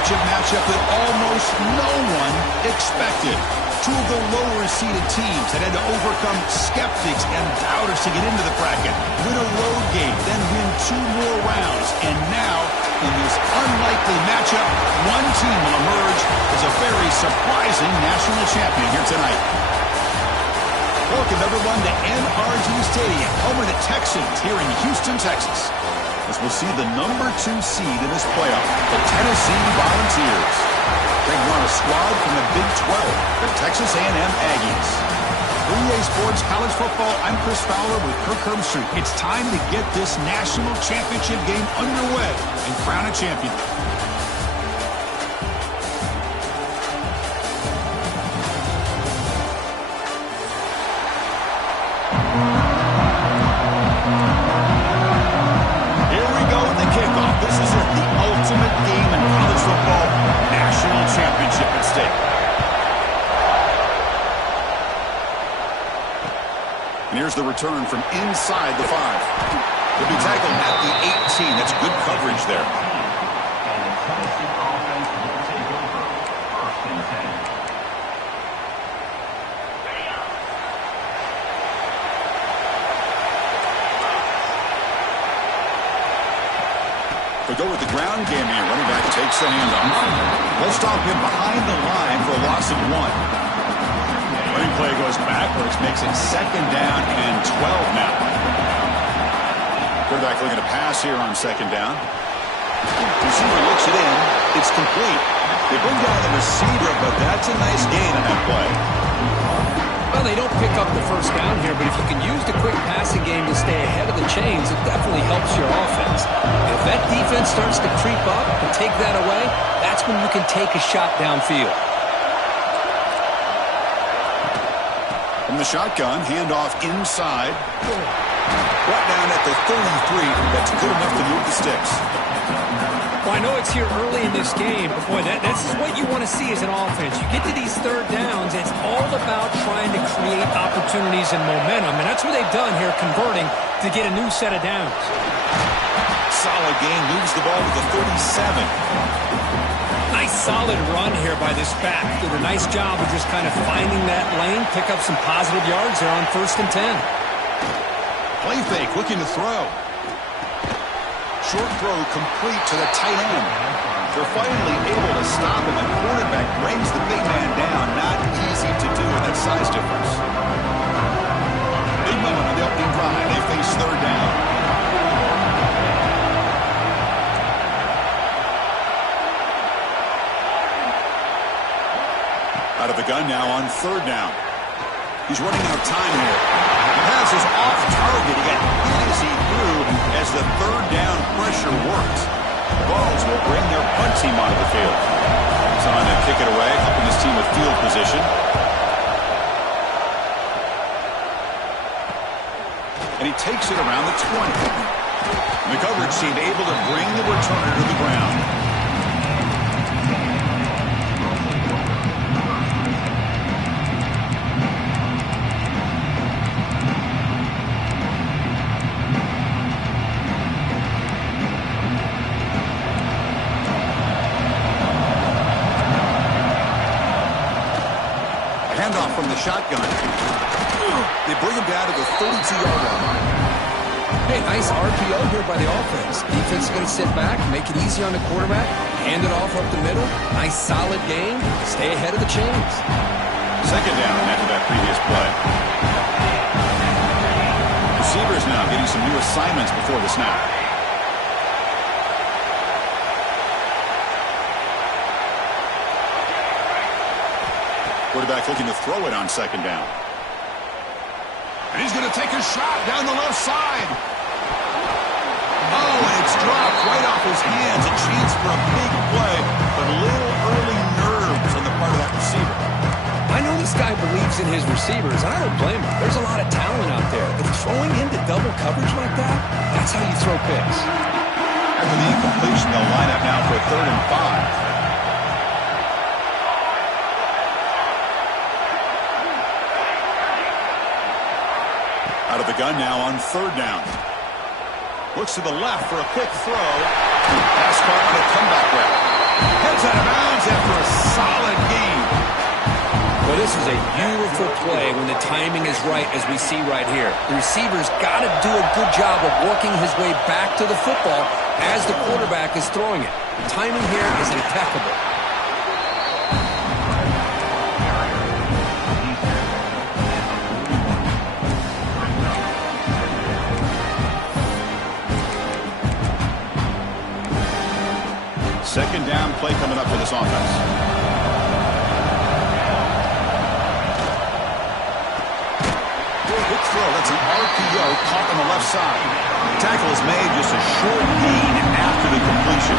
championship matchup that almost no one expected. Two of the lower-seeded teams that had to overcome skeptics and doubters to get into the bracket, win a road game, then win 2 more rounds. And now, in this unlikely matchup, one team will emerge as a very surprising national champion here tonight. Welcome, everyone, to NRG Stadium, home of the Texans here in Houston, Texas, as we'll see the number 2 seed in this playoff, the Tennessee Volunteers. They run a squad from the Big 12, the Texas A&M Aggies. For EA Sports College Football, I'm Chris Fowler with Kirk Herbstreit. It's time to get this national championship game underway and crown a champion. Here we go at the kickoff. This is it, the ultimate game in college football. National championship at stake. And here's the return from inside the 5. He'll be tackled at the 18. That's good coverage there. They go with the ground game here. Running back takes the handoff. They'll stop him behind the line for a loss of 1. Running play goes backwards, makes it 2nd down and 12 now. Quarterback looking to pass here on 2nd down. Receiver looks it in. It's complete. They bring down the receiver, but that's a nice gain on that play. Well, they don't pick up the first down here, but if you can use the quick passing game to stay ahead of the chains, it definitely helps your offense. If that defense starts to creep up and take that away, that's when you can take a shot downfield. From the shotgun, handoff inside. Brought down at the 33. That's good enough to move the sticks. Well, I know it's here early in this game, but boy, this is what you want to see as an offense. You get to these 3rd downs, it's all about trying to create opportunities and momentum, and that's what they've done here, converting to get a new set of downs. Solid gain, moves the ball to the 37. Nice solid run here by this back. Did a nice job of just kind of finding that lane, pick up some positive yards there on 1st and 10. Play fake, looking to throw. Short throw complete to the tight end. They're finally able to stop him. The quarterback brings the big man down. Not easy to do with that size difference. Big moment on the opening drive. They face 3rd down. Out of the gun now on 3rd down. He's running out of time here. The pass is off target. He got hit as he threw as the 3rd down pressure worked. The Vols will bring their punt team onto the field. It's on to kick it away, helping his team with field position. And he takes it around the 20. And the coverage team able to bring the returner to the ground. Handoff from the shotgun. They bring him down to the 32-yard line. Hey, nice RPO here by the offense. Defense is going to sit back, make it easy on the quarterback, hand it off up the middle. Nice solid game. Stay ahead of the chains. 2nd down after that previous play. Receivers now getting some new assignments before the snap. Quarterback looking to throw it on 2nd down. And he's going to take a shot down the left side. Oh, and it's dropped right off his hands. A chance for a big play, but a little early nerves on the part of that receiver. I know this guy believes in his receivers, and I don't blame him. There's a lot of talent out there. But throwing into double coverage like that, that's how you throw picks. After the incompletion, they'll line up now for a 3rd and 5. Out of the gun now on 3rd down. Looks to the left for a quick throw. Pass caught on a comeback route. Heads out of bounds after a solid gain. Well, this is a beautiful play when the timing is right, as we see right here. The receiver's got to do a good job of working his way back to the football as the quarterback is throwing it. The timing here is impeccable. Second down play coming up for this offense. Quick throw. That's an RPO caught on the left side. Tackle is made, just a short gain after the completion.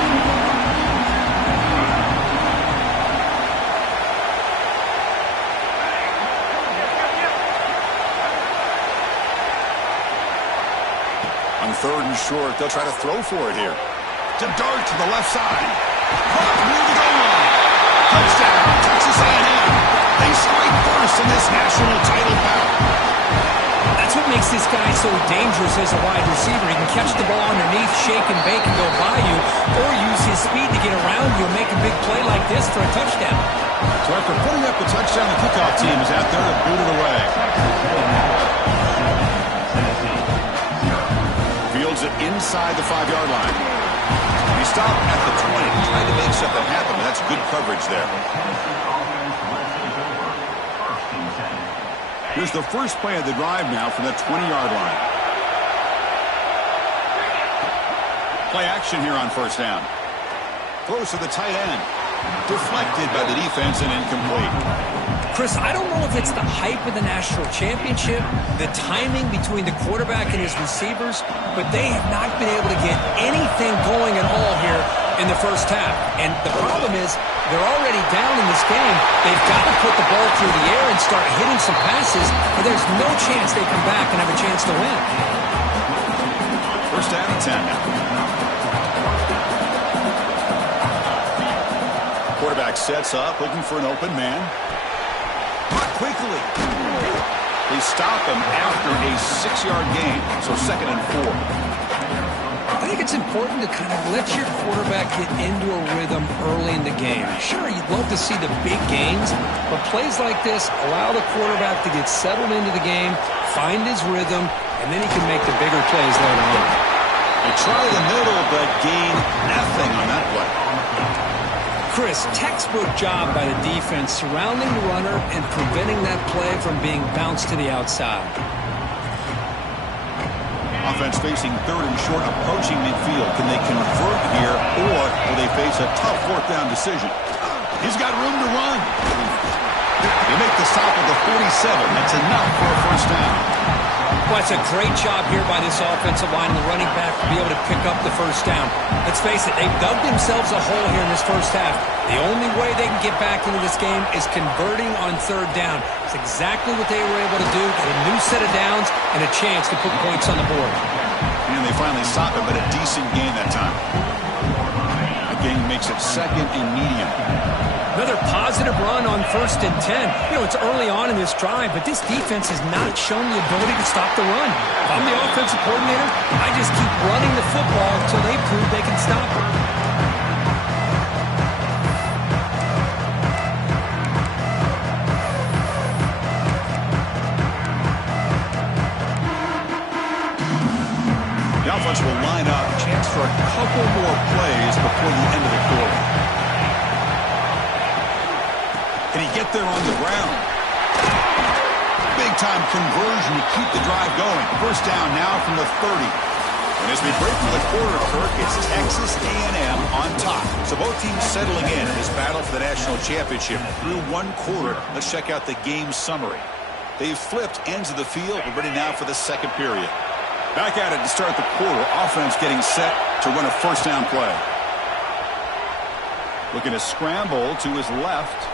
On third and short, they'll try to throw for it here. To dart to the left side. Caught near the goal line. Touchdown, Texas A&M. They strike first in this national title bout. That's what makes this guy so dangerous as a wide receiver. He can catch the ball underneath, shake and bake and go by you, or use his speed to get around you and make a big play like this for a touchdown. So after putting up the touchdown, the kickoff team is out there to boot it away. Fields it inside the 5-yard line. He stopped at the 20, trying to make something happen, but that's good coverage there. Here's the first play of the drive now from the 20-yard line. Play action here on first down. Throws to the tight end. Deflected by the defense and incomplete. Chris, I don't know if it's the hype of the national championship, the timing between the quarterback and his receivers, but they have not been able to get anything going at all here in the first half. And the problem is they're already down in this game. They've got to put the ball through the air and start hitting some passes, or there's no chance they come back and have a chance to win. First down and 10 now. Quarterback sets up, looking for an open man. Quickly. They stop him after a 6-yard gain, so second and 4. I think it's important to kind of let your quarterback get into a rhythm early in the game. Sure, you'd love to see the big gains, but plays like this allow the quarterback to get settled into the game, find his rhythm, and then he can make the bigger plays later on. They try the middle, but gain nothing on that play. Chris, textbook job by the defense surrounding the runner and preventing that play from being bounced to the outside. Offense facing third and short, approaching midfield. Can they convert here, or will they face a tough fourth down decision? He's got room to run. They make the stop at the 47. That's enough for a first down. Well, it's a great job here by this offensive line and the running back to be able to pick up the first down. Let's face it, they've dug themselves a hole here in this first half. The only way they can get back into this game is converting on third down. It's exactly what they were able to do, get a new set of downs and a chance to put points on the board. And they finally stop him, but a decent gain that time. A gain makes it second and medium. Another positive run on first and 10. You know, it's early on in this drive, but this defense has not shown the ability to stop the run. If I'm the offensive coordinator, I just keep running the football until they prove they can stop it. The offense will line up, a chance for a couple more plays before the end of the quarter. Can he get there on the ground? Big-time conversion to keep the drive going. First down now from the 30. And as we break for the quarter, Kirk, it's Texas A&M on top. So both teams settling in this battle for the national championship. Through one quarter, let's check out the game summary. They've flipped ends of the field. We're ready now for the second period. Back at it to start the quarter. Offense getting set to run a first down play. Looking to scramble to his left.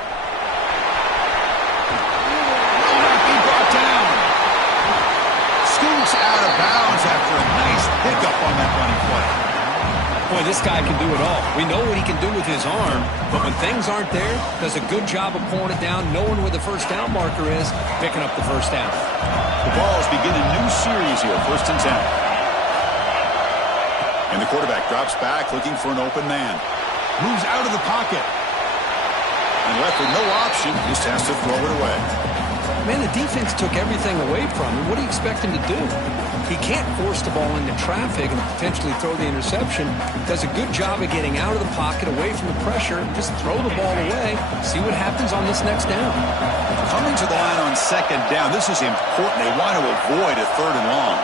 Scoots out of bounds after a nice pickup on that running play. Boy, this guy can do it all. We know what he can do with his arm, but when things aren't there, does a good job of pulling it down, knowing where the first down marker is, picking up the first down. The Vols begin a new series here, first and 10. And the quarterback drops back looking for an open man. Moves out of the pocket. And left with no option, just has to throw it away. Man, the defense took everything away from him. What do you expect him to do? He can't force the ball into traffic and potentially throw the interception. Does a good job of getting out of the pocket, away from the pressure. Just throw the ball away. See what happens on this next down. Coming to the line on second down, this is important. They want to avoid a third and long.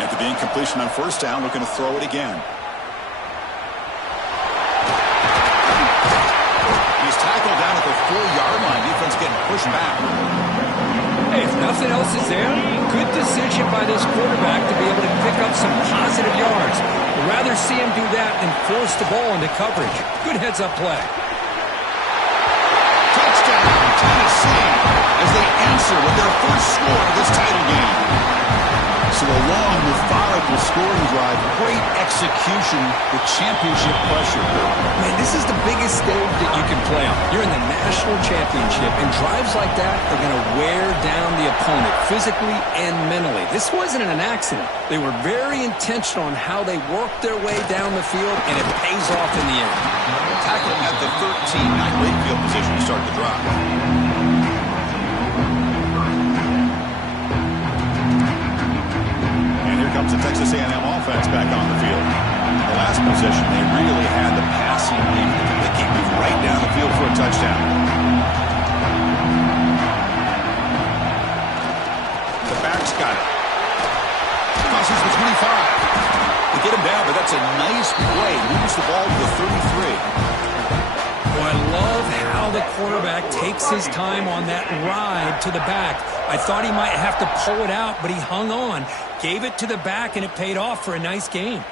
After the incompletion on first down, looking to throw it again. He's tackled down at the 4-yard line. Defense getting pushed back. Hey, if nothing else is there, good decision by this quarterback to be able to pick up some positive yards. I'd rather see him do that than force the ball into coverage. Good heads-up play. Touchdown, Tennessee, as they answer with their first score of this title game. So a long, methodical scoring drive, great execution with championship pressure. Man, this is the biggest stage that you can play on. You're in the national championship, and drives like that are going to wear down the opponent physically and mentally. This wasn't an accident. They were very intentional on how they worked their way down the field, and it pays off in the end. Tackling at the 13, not great field position to start the drive. Comes the Texas A&M offense back on the field. The last possession, they really had the passing lead. They can move right down the field for a touchdown. The back's got it. Crosses the 25. They get him down, but that's a nice play. Moves the ball to the 33. Oh, I love how the quarterback takes his time on that ride to the back. I thought he might have to pull it out, but he hung on, gave it to the back, and it paid off for a nice gain.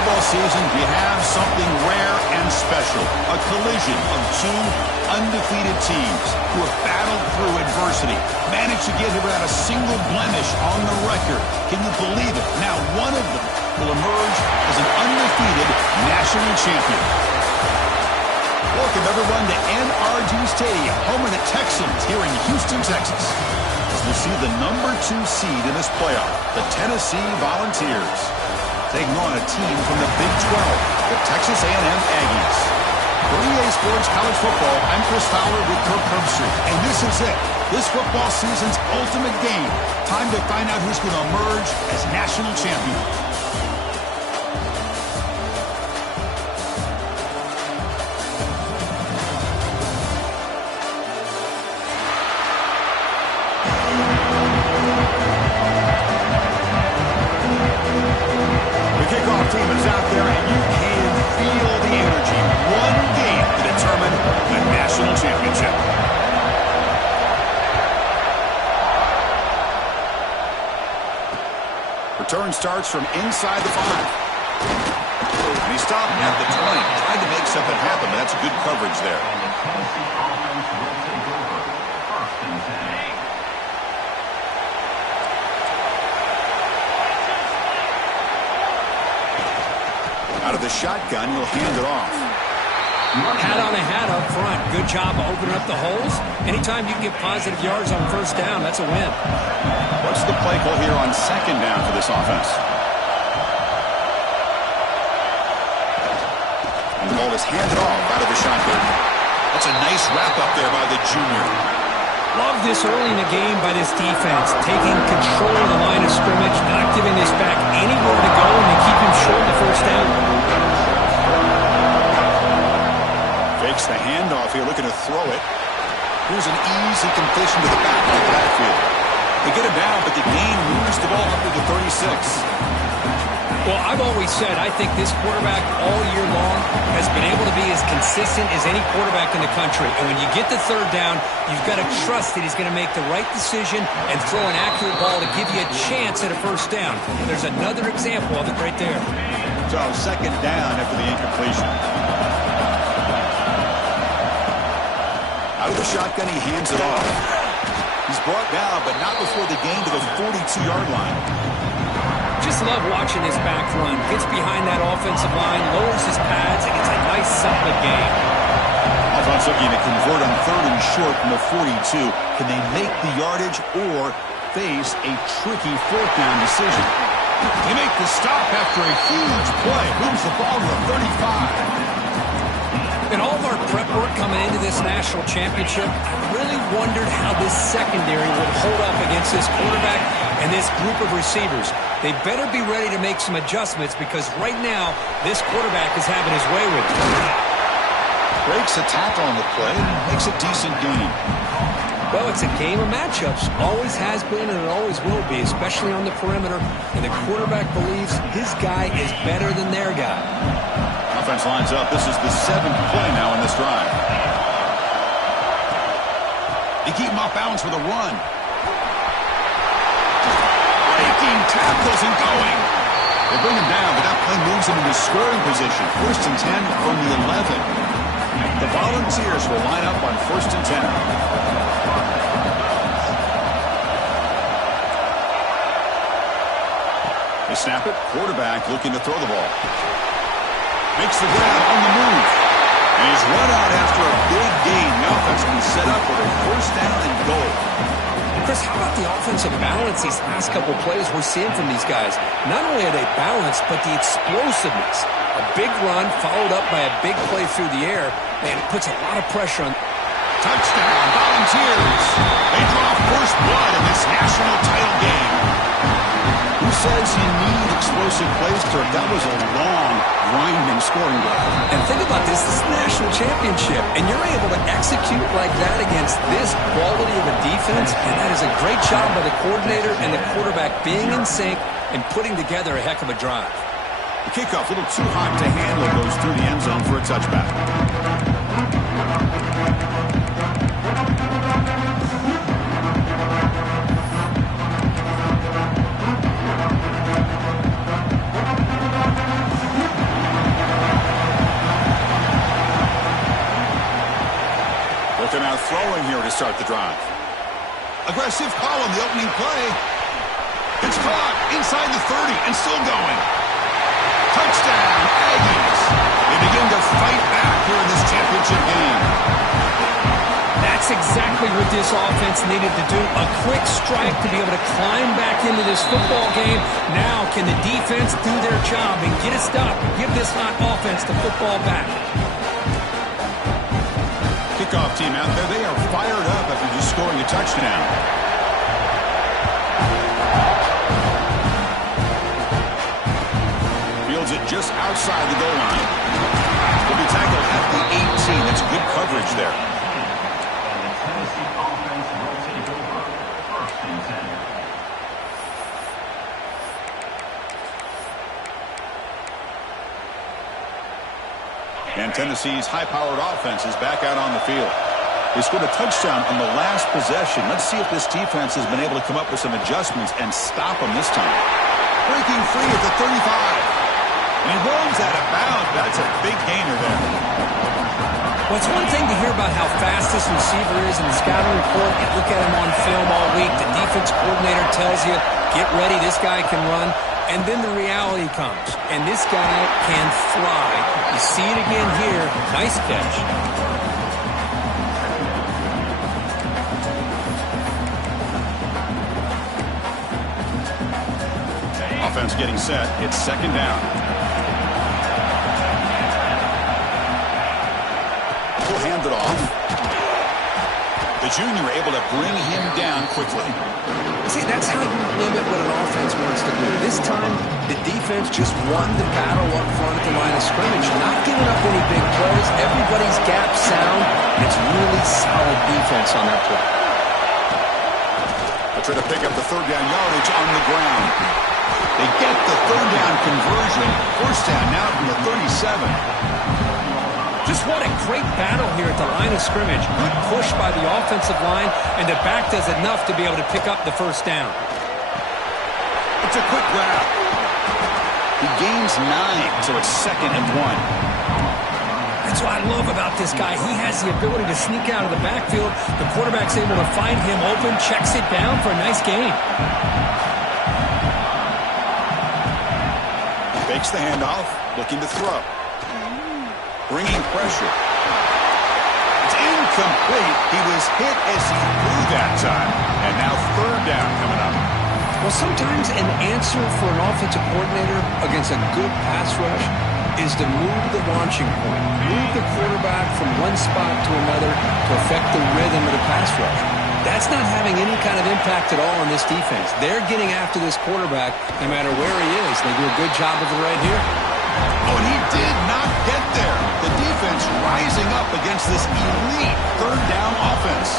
Super Bowl season, we have something rare and special. A collision of two undefeated teams who have battled through adversity, managed to get here without a single blemish on the record. Can you believe it? Now one of them will emerge as an undefeated national champion. Welcome, everyone, to NRG Stadium, home of the Texans here in Houston, Texas. As we see the #2 seed in this playoff, the Tennessee Volunteers, taking on a team from the Big 12, the Texas A&M Aggies. For EA Sports College Football, I'm Chris Fowler with Kirk Herbstreit, and this is it. This football season's ultimate game. Time to find out who's going to emerge as national champion. Team is out there, and you can feel the energy. One game to determine the national championship. Return starts from inside the 5. And he stopped at the 20. Tried to make something happen, but that's good coverage there. Out of the shotgun, he'll hand it off. Hat on a hat up front. Good job of opening up the holes. Anytime you can get positive yards on first down, that's a win. What's the play call here on second down for this offense? And the ball is handed off out of the shotgun. That's a nice wrap up there by the junior. Love this early in the game by this defense, taking control of the line of scrimmage, not giving this back anywhere to go, and they keep him short of the first down. Fakes the handoff here, looking to throw it. Here's an easy completion to the back of the backfield. They get him down, but the gain moves the ball up to the 36. Well, I've always said I think this quarterback all year long has been able to be as consistent as any quarterback in the country. And when you get the third down, you've got to trust that he's going to make the right decision and throw an accurate ball to give you a chance at a first down. And there's another example of it right there. So second down after the incompletion. Out of the shotgun, he hands it off. He's brought down, but not before the gain to the 42-yard line. Just love watching this back run. Gets behind that offensive line, lowers his pads, and gets a nice solid gain. Offense looking to convert on 3rd and short from the 42. Can they make the yardage or face a tricky 4th down decision? They make the stop after a huge play. Moves the ball to the 35. In all of our prep work coming into this national championship, I really wondered how this secondary would hold up against this quarterback and this group of receivers. They better be ready to make some adjustments because right now, this quarterback is having his way with it. Breaks a tackle on the play and makes a decent gain. Well, it's a game of matchups. Always has been and it always will be, especially on the perimeter. And the quarterback believes his guy is better than their guy. Offense lines up. This is the 7th play now in this drive. They keep him off balance with a run. Breaking tackles and going. They bring him down, but that play moves him into scoring position. 1st and 10 from the 11. The Volunteers will line up on 1st and 10. They snap it. Quarterback looking to throw the ball. Makes the grab on the move. And he's run out after a big gain. The offense can set up with a 1st down and goal. Chris, how about the offensive balance these last couple plays we're seeing from these guys? Not only are they balanced, but the explosiveness. A big run followed up by a big play through the air, and it puts a lot of pressure on. Touchdown, Volunteers. They draw first blood in this national title game. Who says you need explosive plays, Kirk? That was a long, grinding scoring drive. And think about this. This is a national championship, and you're able to execute like that against this quality of a defense, and that is a great job by the coordinator and the quarterback being in sync and putting together a heck of a drive. The kickoff, a little too hot to handle, goes through the end zone for a touchback. throwing here to start the drive. Aggressive call on the opening play. It's caught inside the 30 and still going. Touchdown, Aggies. They begin to fight back here in this championship game. That's exactly what this offense needed to do. A quick strike to be able to climb back into this football game. Now can the defense do their job and get a stop and give this hot offense the football back? Kickoff team out there. They are fired up after just scoring a touchdown. Fields it just outside the goal line. Will be tackled at the 18. That's good coverage there. And Tennessee's high-powered offense is back out on the field. They scored a touchdown on the last possession. Let's see if this defense has been able to come up with some adjustments and stop them this time. Breaking free at the 35. And he runs out of bounds. That's a big gainer there. Well, it's one thing to hear about how fast this receiver is in the scouting report. You look at him on film all week. The defense coordinator tells you, get ready, this guy can run. And then the reality comes, and this guy can fly. You see it again here. Nice catch. Offense getting set. It's second down. He'll hand it off. The junior able to bring him down quickly. See, that's how you limit what an offense wants to do. This time, the defense just won the battle up front at the line of scrimmage. Not giving up any big plays. Everybody's gap sound. It's really solid defense on that play. They try to pick up the third down yardage on the ground. They get the third down conversion. First down now from the 37. Just what a great battle here at the line of scrimmage. Good push by the offensive line, and the back does enough to be able to pick up the first down. It's a quick grab. He gains 9, so it's 2nd and 1. That's what I love about this guy. He has the ability to sneak out of the backfield. The quarterback's able to find him open, checks it down for a nice gain. Fakes the handoff, looking to throw. Bringing pressure. It's incomplete. He was hit as he threw that time. And now third down coming up. Well, sometimes an answer for an offensive coordinator against a good pass rush is to move the launching point. Move the quarterback from one spot to another to affect the rhythm of the pass rush. That's not having any kind of impact at all on this defense. They're getting after this quarterback no matter where he is. They do a good job of it right here. Oh, and he did not get there. The defense rising up against this elite third down offense.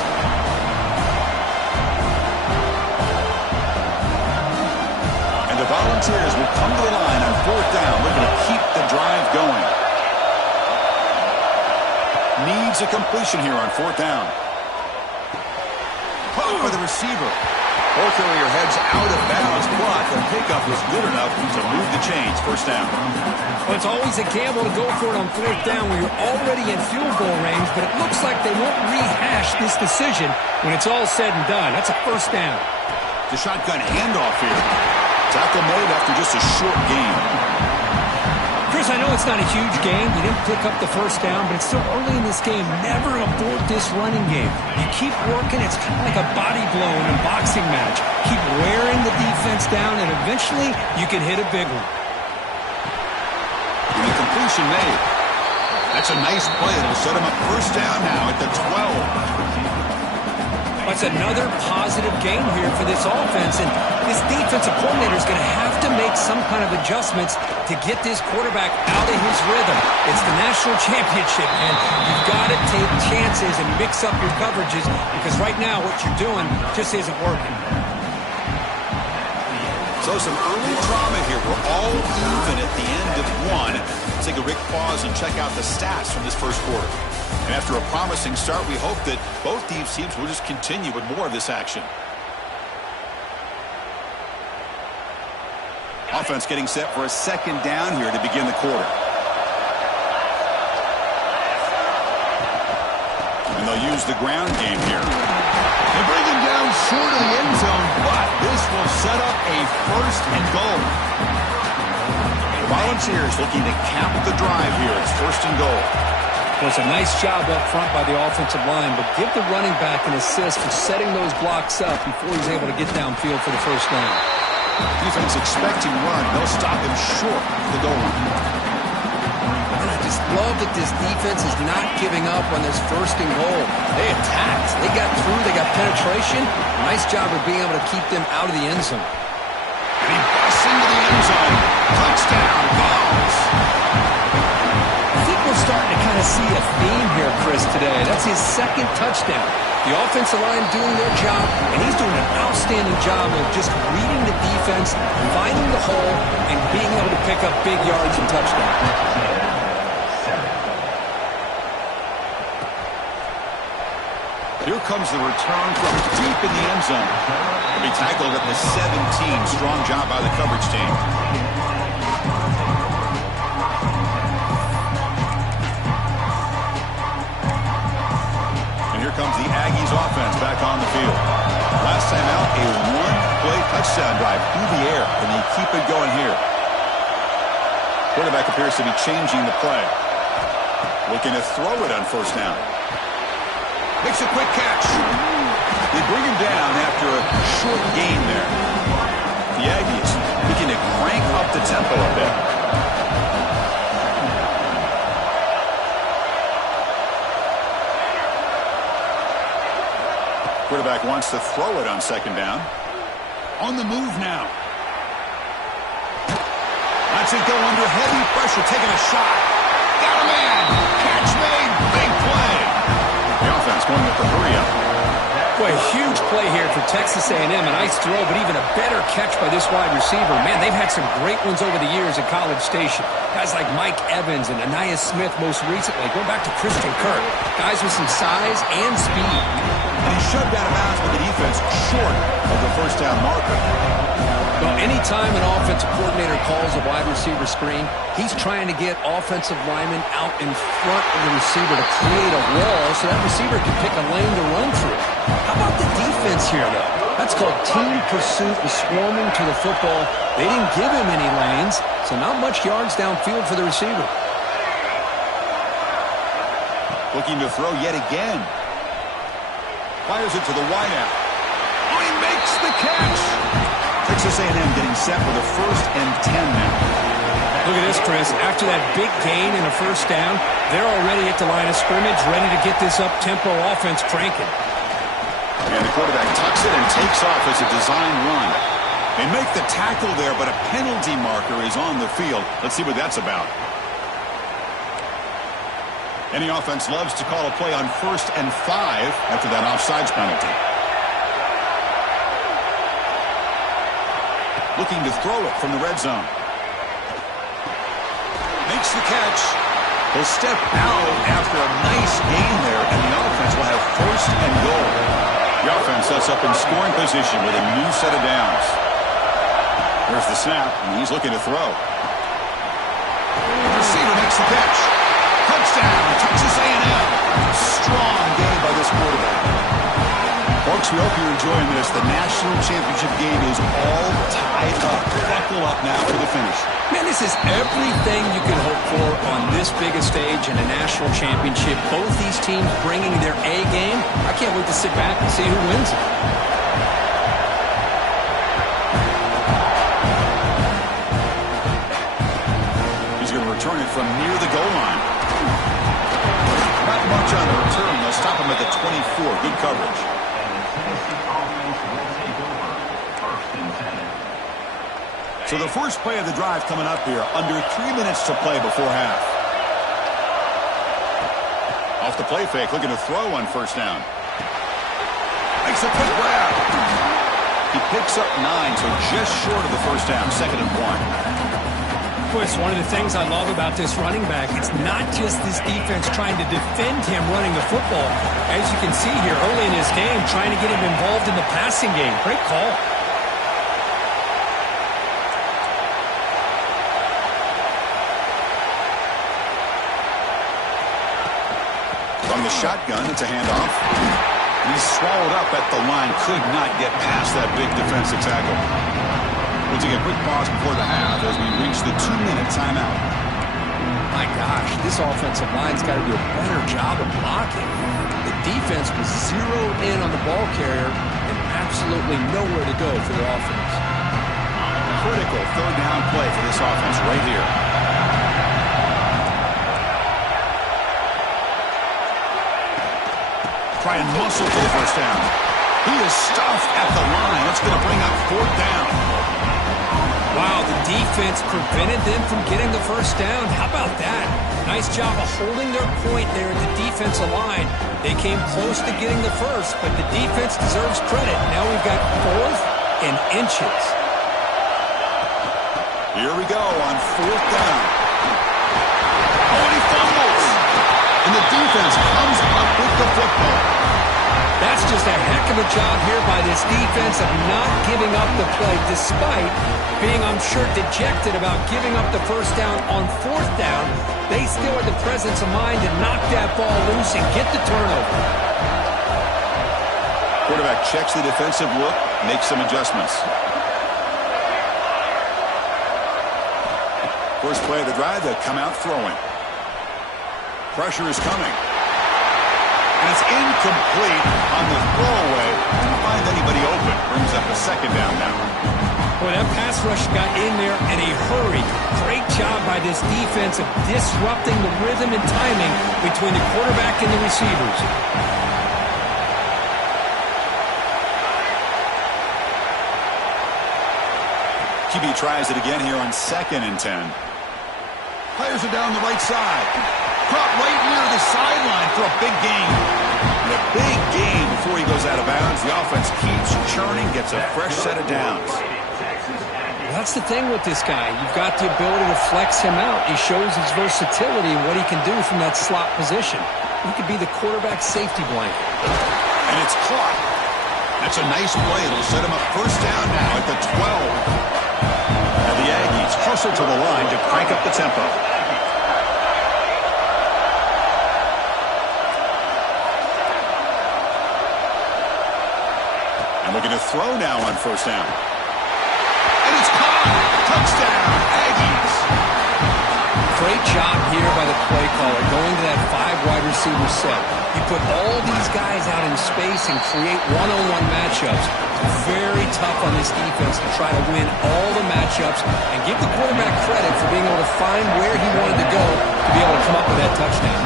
And the Volunteers will come to the line on fourth down, looking to keep the drive going. Needs a completion here on fourth down. Caught by the receiver. Ball carrier heads out of bounds, but the pickup was good enough to move the chains. First down. Well, it's always a gamble to go for it on fourth down when you're already in field goal range, but it looks like they won't rehash this decision when it's all said and done. That's a first down. The shotgun handoff here. Tackle made after just a short gain. Chris, I know it's not a huge game. You didn't pick up the first down, but it's still early in this game. Never abort this running game. You keep working. It's kind of like a body blow in a boxing match. Keep wearing the defense down, and eventually you can hit a big one. And the completion made. That's a nice play. It'll set him up first down now at the 12. That's another positive game here for this offense, and this defensive coordinator is going to have to make some kind of adjustments to get this quarterback out of his rhythm. It's the national championship, and you've got to take chances and mix up your coverages because right now what you're doing just isn't working. So some early drama here. We're all even at the end of one. Let's take a quick pause and check out the stats from this first quarter. And after a promising start, we hope that both these teams will just continue with more of this action. Offense getting set for a second down here to begin the quarter. And they'll use the ground game here. They bring him down short of the end zone, but this will set up a 1st and goal. The Volunteers looking to cap the drive here. It's 1st and goal. Well, it's a nice job up front by the offensive line, but give the running back an assist for setting those blocks up before he's able to get downfield for the 1st down. Defense expecting run. They'll stop him short of the goal line. And I just love that this defense is not giving up on this 1st and goal. They attacked. They got through. They got penetration. Nice job of being able to keep them out of the end zone. And he busts into the end zone. Touchdown, Vols. I think we're starting to kind of see a theme here, Chris, today. That's his 2nd touchdown. The offensive line doing their job, and he's doing an outstanding job of just reading the defense, finding the hole, and being able to pick up big yards and touchdowns. Here comes the return from deep in the end zone. He'll be tackled at the 17. Strong job by the coverage team. Here comes the Aggies offense back on the field. Last time out, a 1-play touchdown drive through the air, and they keep it going here. Quarterback appears to be changing the play. Looking to throw it on 1st down. Makes a quick catch. They bring him down after a short gain there. The Aggies looking to crank up the tempo a bit. Quarterback wants to throw it on 2nd down. On the move now. Lets it go under heavy pressure, taking a shot. Got a man. Catch made. Big play. The offense going with the hurry up. Boy, huge play here for Texas A&M. A nice throw, but even a better catch by this wide receiver. Man, they've had some great ones over the years at College Station. Guys like Mike Evans and Anaya Smith most recently. Going back to Christian Kirk. Guys with some size and speed. And he shoved out of bounds with the defense short of the 1st down marker. Well, anytime an offensive coordinator calls a wide receiver screen, he's trying to get offensive linemen out in front of the receiver to create a wall so that receiver can pick a lane to run through. How about the defense here, though? That's called team pursuit and swarming to the football. They didn't give him any lanes, so not much yards downfield for the receiver. Looking to throw yet again. Fires it to the wideout. Oh, he makes the catch. Texas A&M getting set for the 1st and 10 now. Look at this, Chris. After that big gain and a 1st down, they're already at the line of scrimmage, ready to get this up-tempo offense cranking. And the quarterback tucks it and takes off as a design run. They make the tackle there, but a penalty marker is on the field. Let's see what that's about. Any offense loves to call a play on 1st and 5 after that offsides penalty. Looking to throw it from the red zone. Makes the catch. He'll step out after a nice gain there, and the offense will have 1st and goal. The offense sets up in scoring position with a new set of downs. There's the snap, and he's looking to throw. The receiver makes the catch. Touchdown, Texas A&M. Strong game by this quarterback. Folks, we hope you're enjoying this. The national championship game is all tied up. Buckle up now for the finish. Man, this is everything you can hope for on this big a stage in a national championship. Both these teams bringing their A game. I can't wait to sit back and see who wins it. He's going to return it from near the goal line. Not much on the return. They'll stop him at the 24. Good coverage. So the first play of the drive coming up here. Under 3 minutes to play before half. Off the play fake. Looking to throw on 1st down. Makes a quick grab. He picks up 9, so just short of the 1st down. 2nd and 1. Chris, one of the things I love about this running back, it's not just this defense trying to defend him running the football. As you can see here early in his game, trying to get him involved in the passing game. Great call. From the shotgun, it's a handoff. He's swallowed up at the line. Could not get past that big defensive tackle. We'll take a quick pause before the half as we reach the 2-minute timeout. My gosh, this offensive line's got to do a better job of blocking. The defense was zeroed in on the ball carrier and absolutely nowhere to go for the offense. Critical third down play for this offense right here. Try and muscle for the first down. He is stuffed at the line. That's going to bring up fourth down. Wow, the defense prevented them from getting the first down. How about that? Nice job of holding their point there at the defensive line. They came close to getting the first, but the defense deserves credit. Now we've got fourth and inches. Here we go on fourth down. Oh, and he fumbles. And the defense comes up with the football. That's just a heck of a job here by this defense of not giving up the play, despite being, I'm sure, dejected about giving up the first down on fourth down. They still had the presence of mind to knock that ball loose and get the turnover. Quarterback checks the defensive look, makes some adjustments. First play of the drive, they'll come out throwing. Pressure is coming. And it's incomplete on the throwaway. Didn't find anybody open. Brings up a second down now. Boy, that pass rush got in there in a hurry. Great job by this defense of disrupting the rhythm and timing between the quarterback and the receivers. QB tries it again here on 2nd and 10. Fires it down the right side. Caught right near the sideline for a big gain. And a big gain before he goes out of bounds. The offense keeps churning, gets a fresh set of downs. That's the thing with this guy. You've got the ability to flex him out. He shows his versatility and what he can do from that slot position. He could be the quarterback safety blanket. And it's caught. That's a nice play. It'll set him up first down now at the 12. And the Aggies hustle to the line to crank up the tempo. And looking to throw now on first down. And it's caught. Touchdown, Aggies. Great job here by the play caller going to that 5 wide receiver set. You put all these guys out in space and create one-on-one matchups. It's very tough on this defense to try to win all the matchups and give the quarterback credit for being able to find where he wanted to go to be able to come up with that touchdown.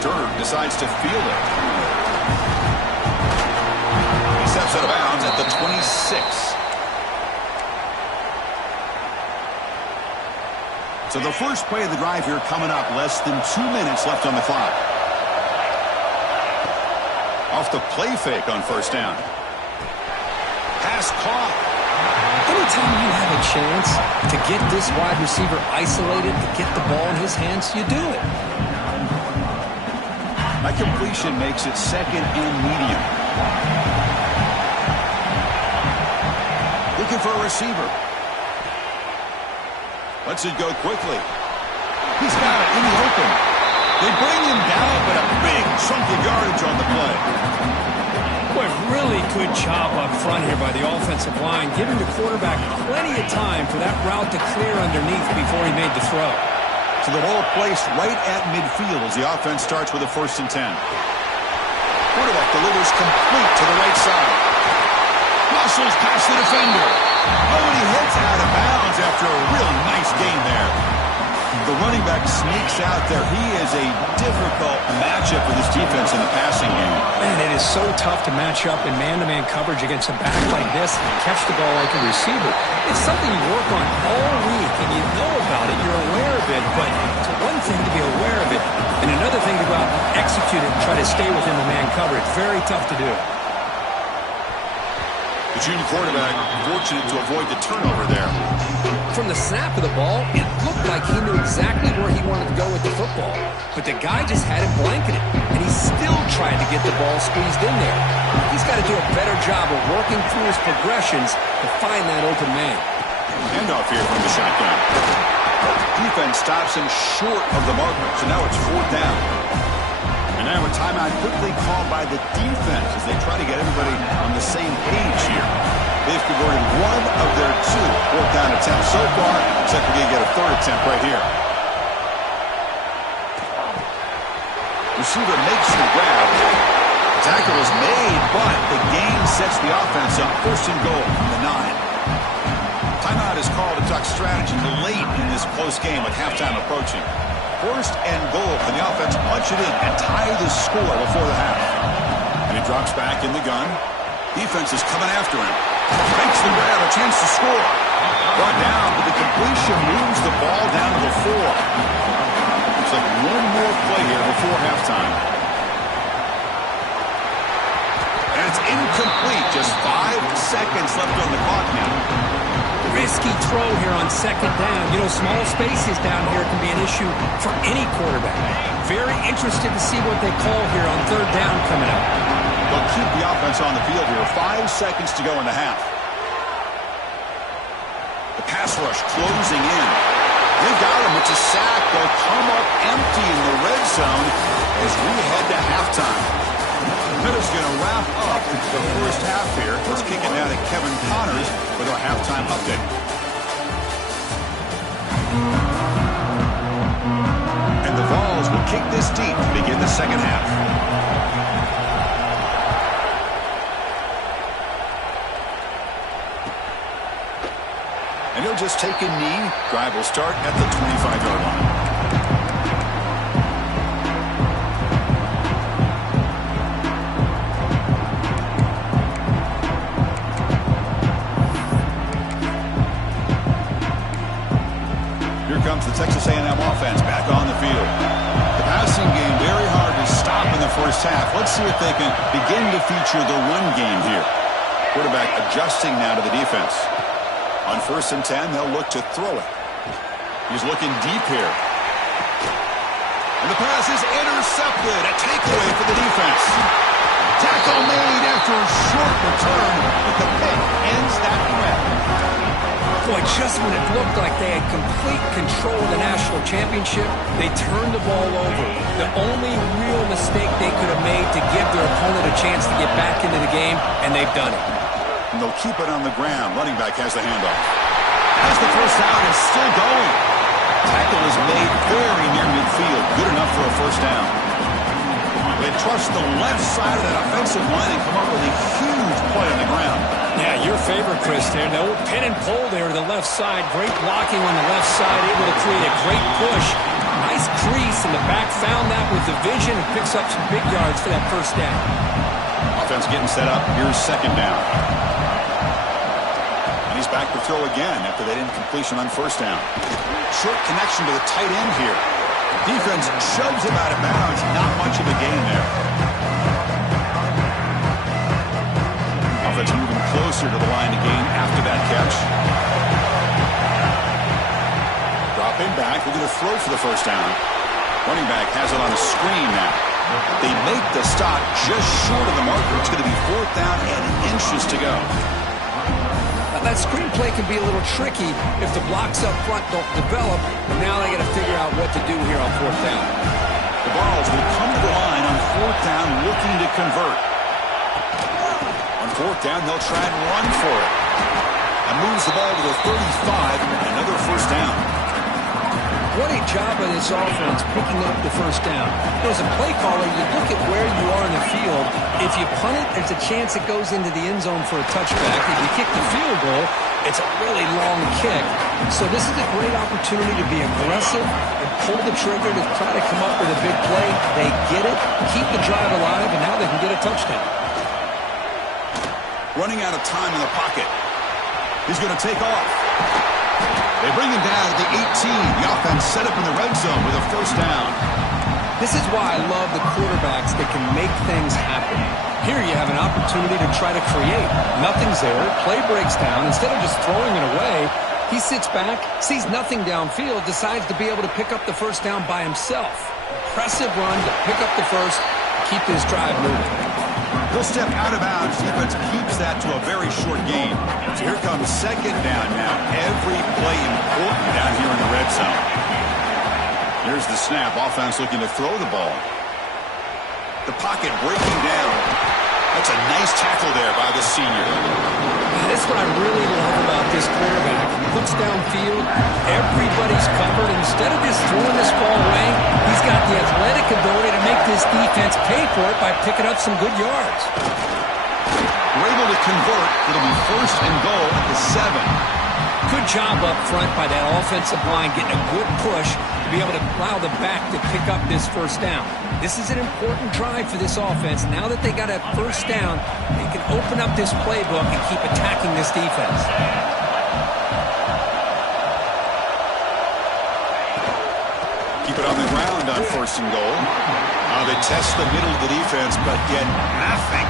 Turner decides to field it. He steps out of bounds at the 26. So the first play of the drive here coming up. Less than 2 minutes left on the clock. Off the play fake on first down. Pass caught. Anytime you have a chance to get this wide receiver isolated, to get the ball in his hands, you do it. That completion makes it 2nd and medium. Looking for a receiver. Lets it go quickly. He's got it in the open. They bring him down, but a big chunk of yardage on the play. Boy, really good job up front here by the offensive line, giving the quarterback plenty of time for that route to clear underneath before he made the throw. So the ball placed right at midfield as the offense starts with a 1st and 10. Quarterback delivers complete to the right side. Muscles past the defender. Oh, and he heads out of bounds after a real nice gain there. The running back sneaks out there. He is a difficult matchup for this defense in the passing game. Man, it is so tough to match up in man-to-man coverage against a back like this and catch the ball like a receiver. It's something you work on all week, and you know about it. You're aware of it, but it's one thing to be aware of it, and another thing to go out and execute it and try to stay within the man coverage. Very tough to do. The junior quarterback fortunate to avoid the turnover there. From the snap of the ball, it looked like he knew exactly where he wanted to go with the football. But the guy just had him blanketed, and he still tried to get the ball squeezed in there. He's got to do a better job of working through his progressions to find that open man. Handoff here from the shotgun. Defense offense stops him short of the marker. So now it's 4th down. And now a timeout quickly called by the defense as they try to get everybody on the same page here. They've converted 1 of their 2 4th down attempts so far. Looks like we're going to get a 3rd attempt right here. Receiver makes the grab. Tackle is made, but the gain sets the offense up. 1st and goal from the 9. Timeout is called to talk strategy late in this close game with halftime approaching. 1st and goal. Can the offense punch it in and tie the score before the half? And he drops back in the gun. Defense is coming after him. Makes the grab, a chance to score. Brought down, but the completion moves the ball down to the 4. Looks like one more play here before halftime. And it's incomplete. Just 5 seconds left on the clock now. Risky throw here on 2nd down. You know, small spaces down here can be an issue for any quarterback. Very interested to see what they call here on 3rd down coming up. They'll keep the offense on the field here. 5 seconds to go in the half. The pass rush closing in. They got him. It's a sack. They'll come up empty in the red zone as we head to halftime. Minutes going to wrap up the first half here. Let's kick it now to Kevin Connors with our halftime update. And the Vols will kick this deep to begin the second half. And he'll just take a knee. Drive will start at the 25-yard line. Here comes the Texas A&M offense back on the field. The passing game very hard to stop in the first half. Let's see if they can begin to feature the run game here. Quarterback adjusting now to the defense. On 1st and 10, they'll look to throw it. He's looking deep here. And the pass is intercepted. A takeaway for the defense. Tackle made after a short return, but the pick ends that threat. Boy, just when it looked like they had complete control of the national championship, they turned the ball over. The only real mistake they could have made to give their opponent a chance to get back into the game, and they've done it. And they'll keep it on the ground. Running back has the handoff. Has the first down and still going. Tackle is made very near midfield. Good enough for a first down. They trust the left side of that offensive line and come up with a huge play on the ground. Yeah, your favorite, Chris, there. The old pin and pull there to the left side. Great blocking on the left side. Able to create a great push. Nice crease in the back. Found that with the vision and picks up some big yards for that first down. Offense getting set up. Here's 2nd down. He's back to throw again after that incompletion on 1st down. Short connection to the tight end here. Defense shoves him out of bounds. Not much of a gain there. Offense moving closer to the line of gain after that catch. Dropping back. Looking to throw for the first down. Running back has it on the screen now. They make the stop just short of the marker. It's going to be 4th down and inches to go. That screenplay can be a little tricky if the blocks up front don't develop. And now they got to figure out what to do here on 4th down. The Vols will come to the line on 4th down looking to convert. On 4th down, they'll try and run for it. And moves the ball to the 35, another first down. What a job of this offense picking up the first down. As a play caller, you look at where you are in the field. If you punt it, there's a chance it goes into the end zone for a touchback. If you kick the field goal, it's a really long kick. So this is a great opportunity to be aggressive and pull the trigger to try to come up with a big play. They get it, keep the drive alive, and now they can get a touchdown. Running out of time in the pocket. He's going to take off. They bring him down at the 18. The offense set up in the red zone with a first down. This is why I love the quarterbacks that can make things happen. Here you have an opportunity to try to create. Nothing's there. Play breaks down. Instead of just throwing it away, he sits back, sees nothing downfield, decides to be able to pick up the first down by himself. Impressive run to pick up the first, keep this drive moving. He'll step out of bounds. Defense keeps that to a very short gain. So here comes 2nd down now. Every play important down here in the red zone. Here's the snap. Offense looking to throw the ball. The pocket breaking down. That's a nice tackle there by the senior. That's what I really love about this quarterback. He looks downfield, everybody's covered. Instead of just throwing this ball away, he's got the athletic ability to make this defense pay for it by picking up some good yards. We're able to convert. It'll be 1st and goal at the 7. Good job up front by that offensive line, getting a good push to be able to allow the back to pick up this 1st down. This is an important drive for this offense. Now that they got a 1st down, they can open up this playbook and keep attacking this defense. Keep it on the ground on 1st and goal. They test the middle of the defense, but get nothing.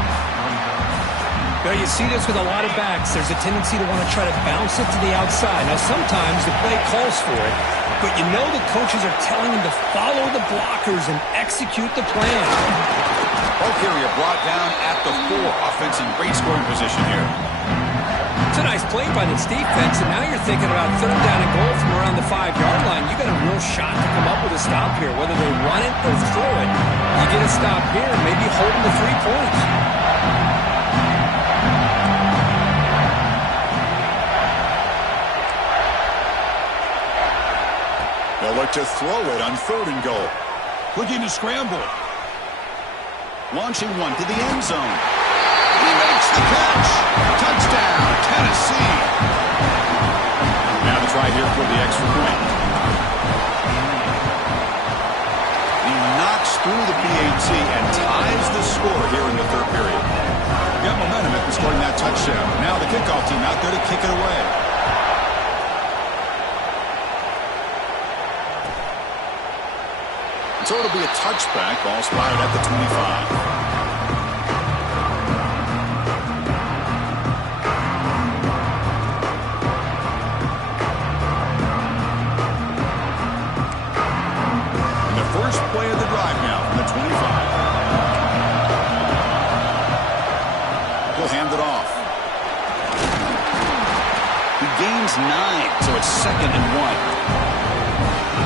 Well, you see this with a lot of backs. There's a tendency to want to try to bounce it to the outside. Now, sometimes the play calls for it, but you know the coaches are telling them to follow the blockers and execute the plan. Ball carrier brought down at the 4. Offense in great scoring position here. It's a nice play by this defense, and now you're thinking about 3rd down and goal from around the 5-yard line. You got a real shot to come up with a stop here, whether they run it or throw it. You get a stop here, maybe hold them to 3 points. They'll look to throw it on 3rd and goal. Looking to scramble. Launching one to the end zone. He makes the catch. Touchdown, Tennessee. Now the try here for the extra point. He knocks through the PAT and ties the score here in the 3rd period. Got momentum after scoring that touchdown. Now the kickoff team out there to kick it away. So it'll be a touchback. Ball spotted at the 25. And the first play of the drive now from the 25. He'll hand it off. He gains 9, so it's 2nd and 1.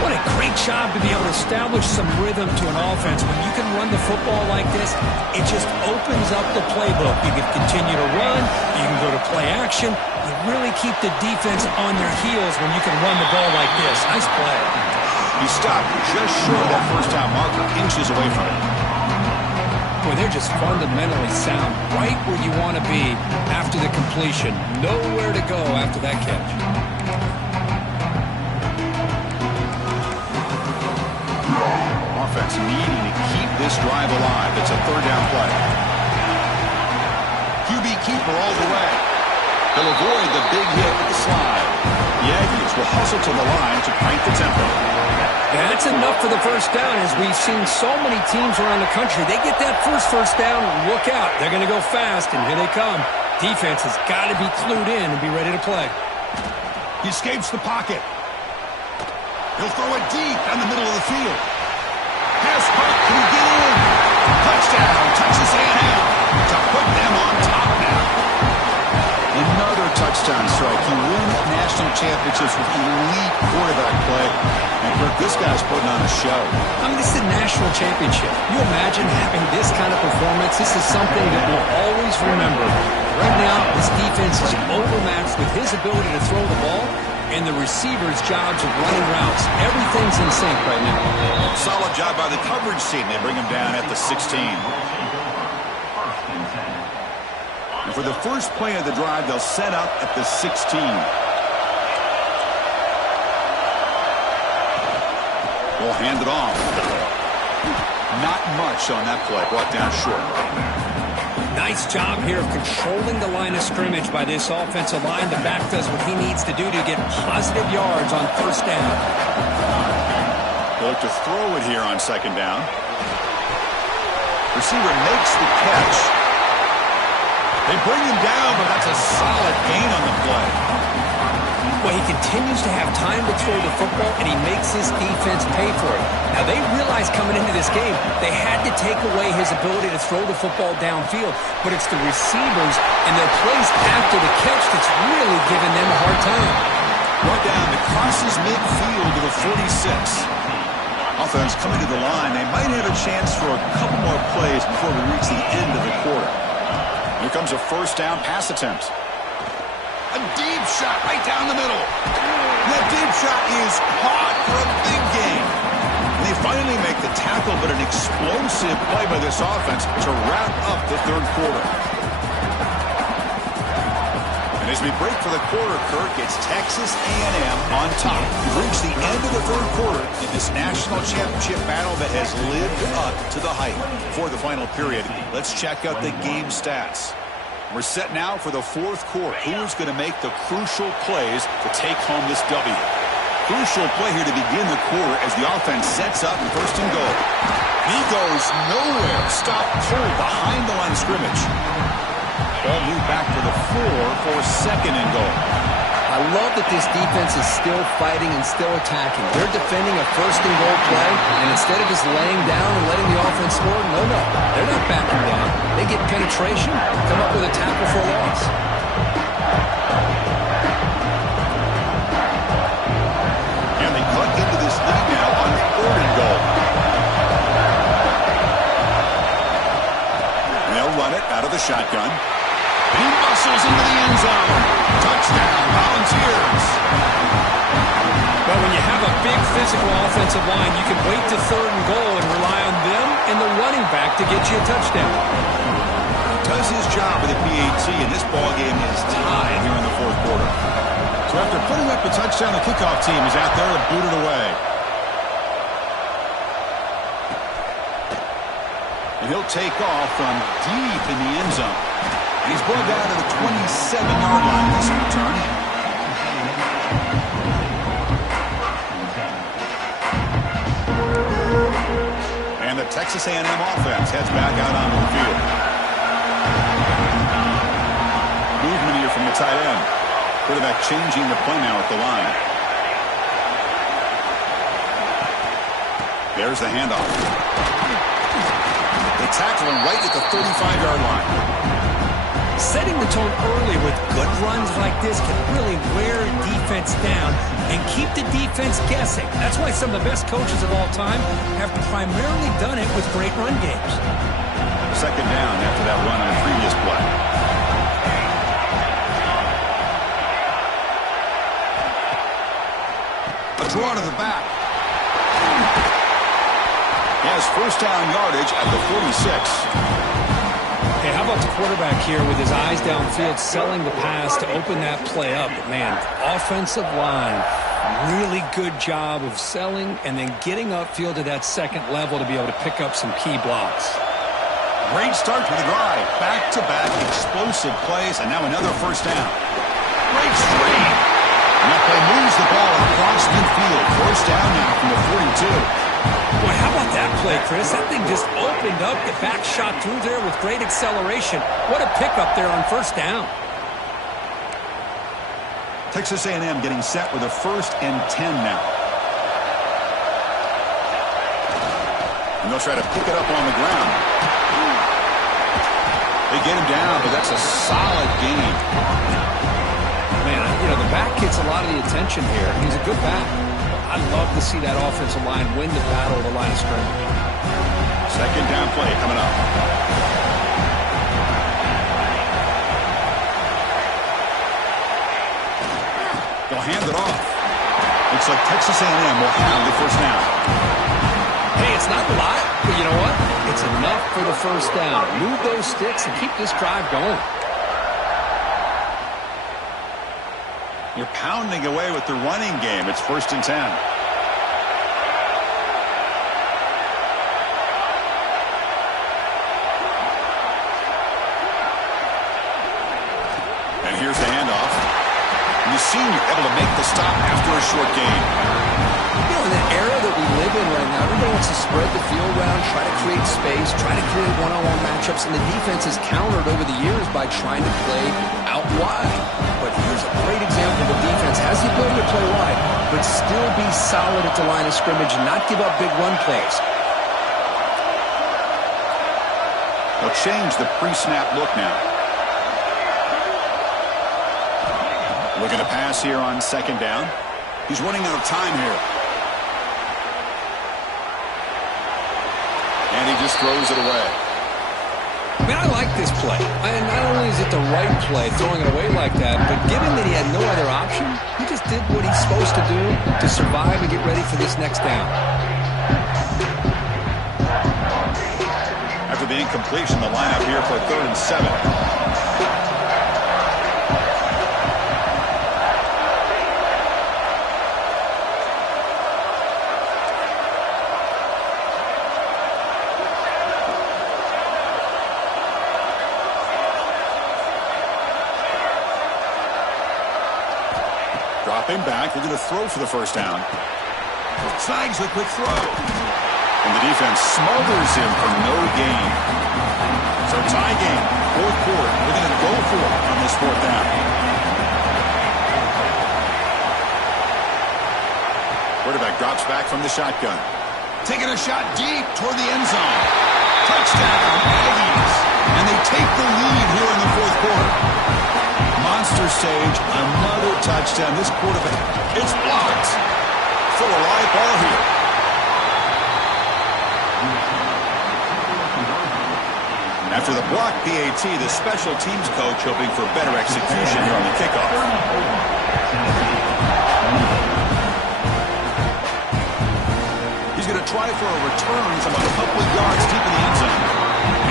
What a great job to be able to establish some rhythm to an offense. When you can run the football like this, it just opens up the playbook. You can continue to run. You can go to play action. You really keep the defense on their heels when you can run the ball like this. Nice play. He stopped just short of that 1st down marker, inches away from it. Boy, they're just fundamentally sound, right where you want to be after the completion. Nowhere to go after that catch. Offense needing to keep this drive alive. It's a 3rd down play. QB keeper all the way. They'll avoid the big hit with the slide. The Aggies will hustle to the line to crank the tempo. That's enough for the 1st down, as we've seen so many teams around the country. They get that first down, look out. They're going to go fast, and here they come. Defense has got to be clued in and be ready to play. He escapes the pocket. He'll throw it deep down the middle of the field. Has Hunt, can he get in? Touchdown, Texas A&M to put them on top now. Another touchdown strike. You win national championships with elite quarterback play. And Kirk, this guy's putting on a show. I mean, this is a national championship. You imagine having this kind of performance? This is something that we'll always remember. Right now, this defense is overmatched with his ability to throw the ball and the receivers' jobs of running routes. Everything's in sync right now. Solid job by the coverage team. They bring him down at the 16. And for the first play of the drive, they'll set up at the 16. We'll hand it off. Not much on that play. Brought down short. Nice job here of controlling the line of scrimmage by this offensive line. The back does what he needs to do to get positive yards on 1st down. They look to throw it here on 2nd down. Receiver makes the catch. They bring him down, but that's a solid gain on the play. Well, he continues to have time to throw the football, and he makes his defense pay for it. Now, they realized coming into this game they had to take away his ability to throw the football downfield, but it's the receivers and their plays after the catch that's really giving them a hard time. Brought down, it crosses midfield to the 46. Offense coming to the line. They might have a chance for a couple more plays before we reach the end of the quarter. Here comes a first down pass attempt. A deep shot right down the middle. That deep shot is caught for a big gain. And they finally make the tackle, but an explosive play by this offense to wrap up the third quarter. And as we break for the quarter, Kirk, it's Texas A&M on top. We've reached the end of the third quarter in this national championship battle that has lived up to the hype. For the final period, let's check out the game stats. We're set now for the fourth quarter. Who is going to make the crucial plays to take home this W? Crucial play here to begin the quarter as the offense sets up first and goal. He goes nowhere. Stop cold behind the line of scrimmage. Ball moved back to the 4 for second and goal. I love that this defense is still fighting and still attacking. They're defending a first and goal play, and instead of just laying down and letting the offense score, no, they're not backing down. They get penetration, come up with a tackle for a loss. And they cut into this lead now on third and goal. And they'll run it out of the shotgun. He muscles into the end zone. Touchdown, Volunteers. Well, when you have a big physical offensive line, you can wait to third and goal and rely on them and the running back to get you a touchdown. He does his job with the PAT, and this ball game is tied here in the fourth quarter. So after putting up a touchdown, the kickoff team is out there to boot it away. And he'll take off from deep in the end zone. He's brought down to the 27-yard line this return. And the Texas A&M offense heads back out onto the field. Movement here from the tight end. Quarterback changing the play now at the line. There's the handoff. They tackle him right at the 35-yard line. Setting the tone early with good runs like this can really wear a defense down and keep the defense guessing. That's why some of the best coaches of all time have primarily done it with great run games. Second down after that run on the previous play. A draw to the back. He has first down yardage at the 46. Hey, how about the quarterback here with his eyes downfield, selling the pass to open that play up? But man, offensive line, really good job of selling and then getting upfield to that second level to be able to pick up some key blocks. Great start to the drive. Back-to-back explosive plays, and now another first down. Great screen. And that play moves the ball across midfield. First down now from the 42. Boy, how about that play, Chris? That thing just opened up. The back shot through there with great acceleration. What a pickup there on first down. Texas A&M getting set with a 1st and 10 now. And they'll try to pick it up on the ground. They get him down, but that's a solid gain. Man, you know, the back gets a lot of the attention here. He's a good back. I'd love to see that offensive line win the battle of the line of scrimmage. Second down play coming up. They'll hand it off. Looks like Texas A&M will have the first down. Hey, it's not a lot, but you know what? It's enough for the first down. Move those sticks and keep this drive going. You're pounding away with the running game. It's 1st and 10. And here's the handoff. And the senior able to make the stop after a short gain. You know, in the era that we live in right now, everybody wants to spread the field around, try to create space, try to create one-on-one matchups, and the defense has countered over the years by trying to play out wide. But here's a great example. The defense has the ability to play wide, but still be solid at the line of scrimmage and not give up big run plays. They'll change the pre-snap look now. Looking to pass here on second down. He's running out of time here. throws it away. Man, I like this play. And not only is it the right play, throwing it away like that, but given that he had no other option, he just did what he's supposed to do to survive and get ready for this next down. After the incompletion, the lineup here for 3rd and 7. Dropping back, they're going to throw for the first down. Snags a quick throw. And the defense smothers him for no gain. So tie game, 4th quarter. They're going to go for it on this 4th down. Quarterback drops back from the shotgun. Taking a shot deep toward the end zone. Touchdown, Aggies. And they take the lead here in the 4th quarter. Monster Sage, another touchdown. This quarterback, it's blocked. Still a live ball here. After the block PAT, the special teams coach hoping for better execution here on the kickoff. He's going to try for a return from a couple of yards deep in the end zone.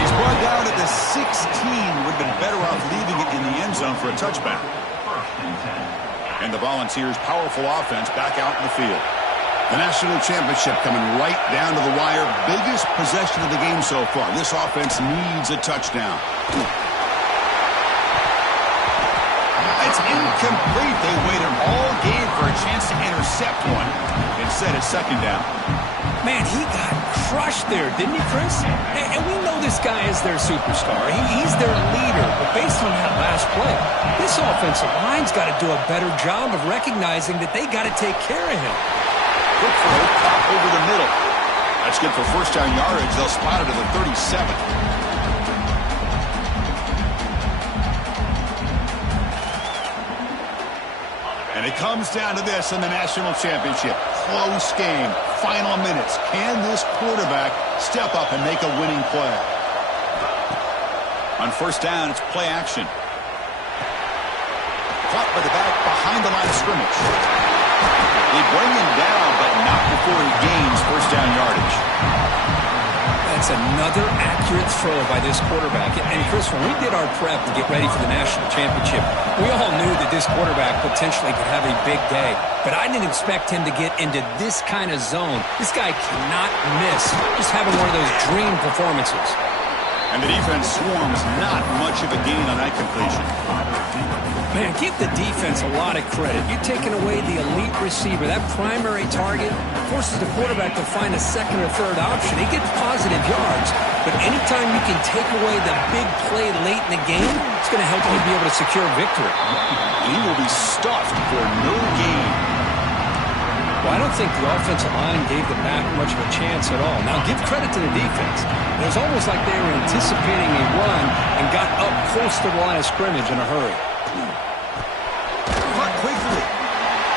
He's brought down at the 16. Would have been better off leaving it in the end zone for a touchback. And the Volunteers' powerful offense back out in the field. The national championship coming right down to the wire. Biggest possession of the game so far. This offense needs a touchdown. It's incomplete. They waited all game for a chance to intercept one. Instead, it's 2nd down. Man, he got crushed there, didn't he, Chris? And we know this guy is their superstar. He's their leader. But based on that last play, this offensive line's got to do a better job of recognizing that they got to take care of him. Quick throw, caught over the middle. That's good for 1st down yardage. They'll spot it at the 37. And it comes down to this in the national championship. Close game. Final minutes. Can this quarterback step up and make a winning play? On 1st down, it's play action. Caught by the back behind the line of scrimmage. They bring him down, but not before he gains 1st down yardage. That's another accurate throw by this quarterback. And Chris, when we did our prep to get ready for the national championship, we all knew that this quarterback potentially could have a big day. But I didn't expect him to get into this kind of zone. This guy cannot miss. Just having one of those dream performances. And the defense swarms, not much of a gain on that completion. Man, give the defense a lot of credit. You're taking away the elite receiver. That primary target forces the quarterback to find a 2nd or 3rd option. He gets positive yards, but anytime you can take away the big play late in the game, it's going to help you be able to secure victory. He will be stuffed for no gain. Well, I don't think the offensive line gave them that much of a chance at all. Now, give credit to the defense. It was almost like they were anticipating a run and got up close to the line of scrimmage in a hurry. Caught quickly.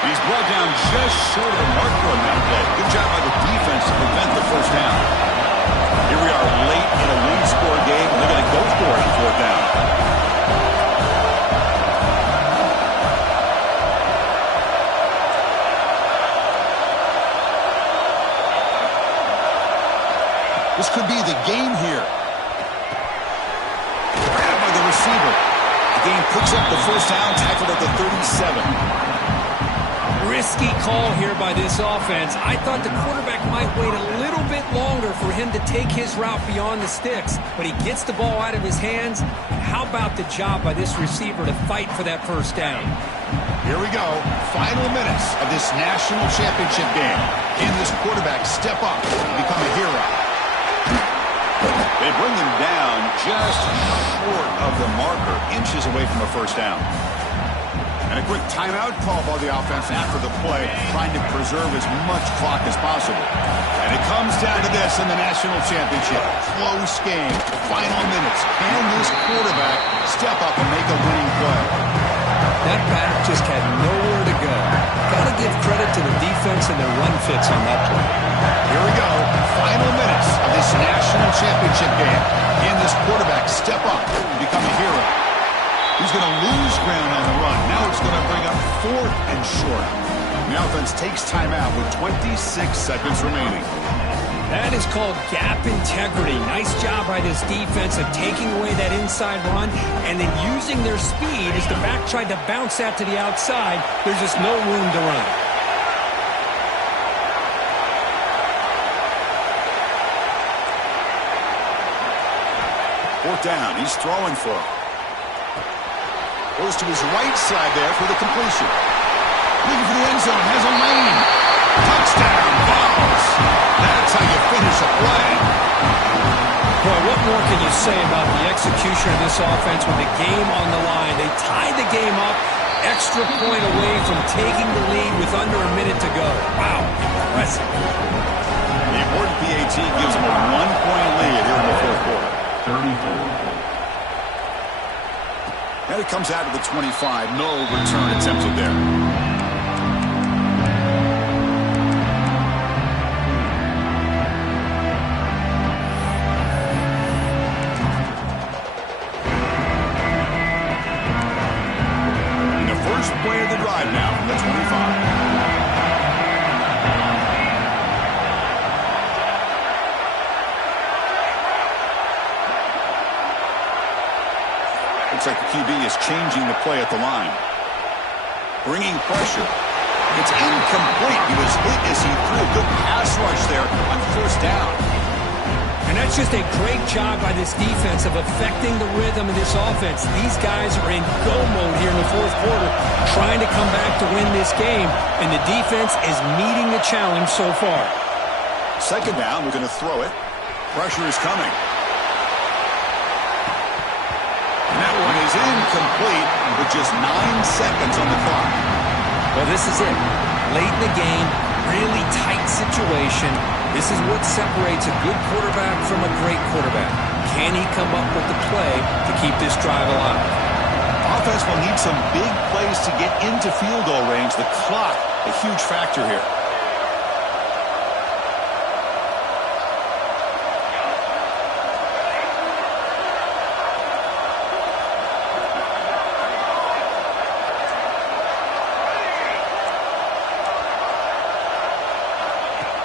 He's brought down just short of the marker on that play. Good job by the defense to prevent the 1st down. Here we are late in a one-score game, and they're going to go for it on 4th down. This could be the game here. Grabbed by the receiver. The game picks up the 1st down, tackled at the 37. Risky call here by this offense. I thought the quarterback might wait a little bit longer for him to take his route beyond the sticks, but he gets the ball out of his hands. And how about the job by this receiver to fight for that 1st down? Here we go. Final minutes of this national championship game. Can this quarterback step up and become a hero? They bring him down just short of the marker, inches away from a 1st down. And a quick timeout call by the offense after the play, trying to preserve as much clock as possible. And it comes down to this in the national championship. Close game, final minutes. Can this quarterback step up and make a winning play? That back just had nowhere to go. Got to give credit to the defense and their run fits on that play. Here we go. Final minutes of this national championship game. Can this quarterback step up and become a hero? He's going to lose ground on the run. Now it's going to bring up 4th and short. The offense takes timeout with 26 seconds remaining. That is called gap integrity. Nice job by this defense of taking away that inside run and then using their speed as the back tried to bounce that to the outside. There's just no room to run. Fourth down. He's throwing for it. Goes to his right side there for the completion. Looking for the end zone. Has a lane. Touchdown. Balls. That's how you finish a play. Boy, what more can you say about the execution of this offense with the game on the line? They tied the game up, extra point away from taking the lead with under a minute to go. Wow, impressive. The important PAT gives them a 1-point lead here in the fourth quarter. 34. And it comes out of the 25. No return attempted there. And the first play of the drive now from the 25. Looks like the QB is changing the play at the line. Bringing pressure. It's incomplete. He was hit as he threw. Good pass rush there on 1st down. And that's just a great job by this defense of affecting the rhythm of this offense. These guys are in go mode here in the fourth quarter, trying to come back to win this game, and the defense is meeting the challenge so far. 2nd down, we're going to throw it. Pressure is coming. And that one is incomplete with just 9 seconds on the clock. Well, this is it. Late in the game, really tight situation. This is what separates a good quarterback from a great quarterback. Can he come up with the play to keep this drive alive? Offense will need some big plays to get into field goal range. The clock, a huge factor here.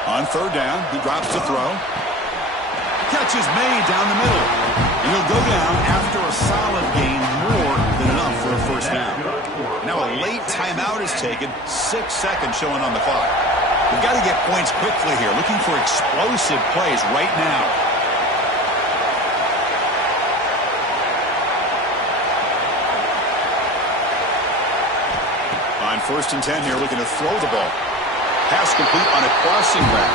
On 3rd down, he drops to throw. Catch is made down the middle. And he'll go down after a solid gain, more than enough for a 1st down. Now a late timeout is taken. 6 seconds showing on the clock. We've got to get points quickly here. Looking for explosive plays right now. On 1st and 10 here, looking to throw the ball. Pass complete on a crossing route.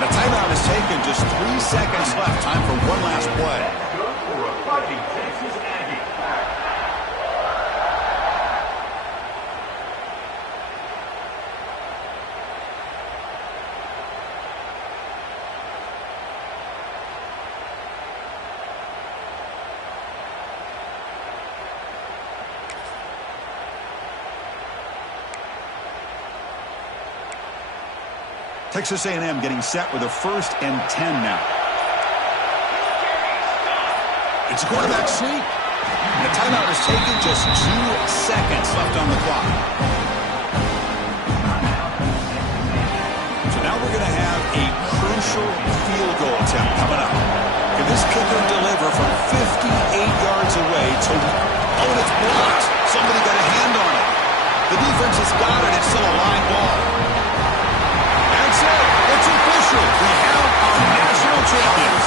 The timeout is taken. Just 3 seconds left. Time for one last play. Good for a Fighting Texas Aggie. Texas A&M getting set with a 1st and 10 now. It's a quarterback sneak. And the timeout is taken. Just 2 seconds left on the clock. So now we're going to have a crucial field goal attempt coming up. Can this kicker deliver from 58 yards away to... Oh, and it's blocked. Somebody got a hand on it. The defense has got it. It's still a line ball. That's it. It's official. We have our national champions.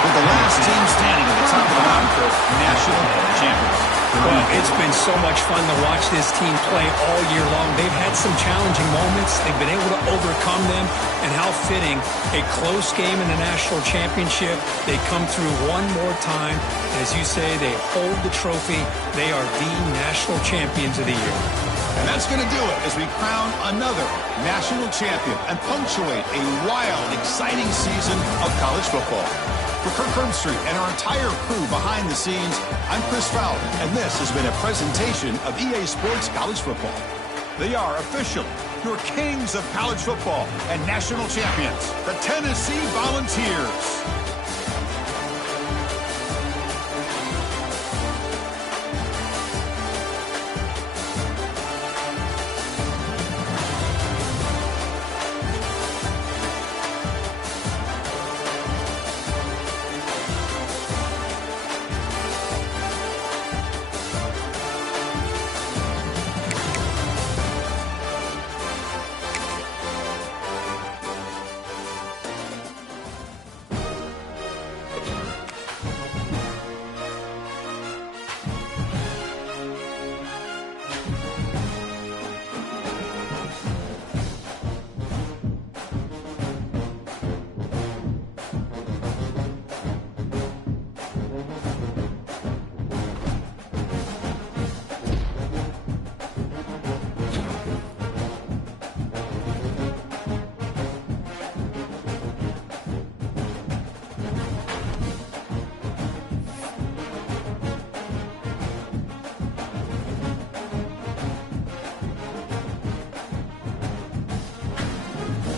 With the last team standing at the top of the mountain for national champions. Well, it's been so much fun to watch this team play all year long. They've had some challenging moments. They've been able to overcome them. And how fitting, a close game in the national championship. They come through one more time. As you say, they hold the trophy. They are the national champions of the year. And that's going to do it as we crown another national champion and punctuate a wild, exciting season of college football. For Kirk Herbstreit and our entire crew behind the scenes, I'm Chris Fowler, and this has been a presentation of EA Sports College Football. They are official, your kings of college football and national champions, the Tennessee Volunteers.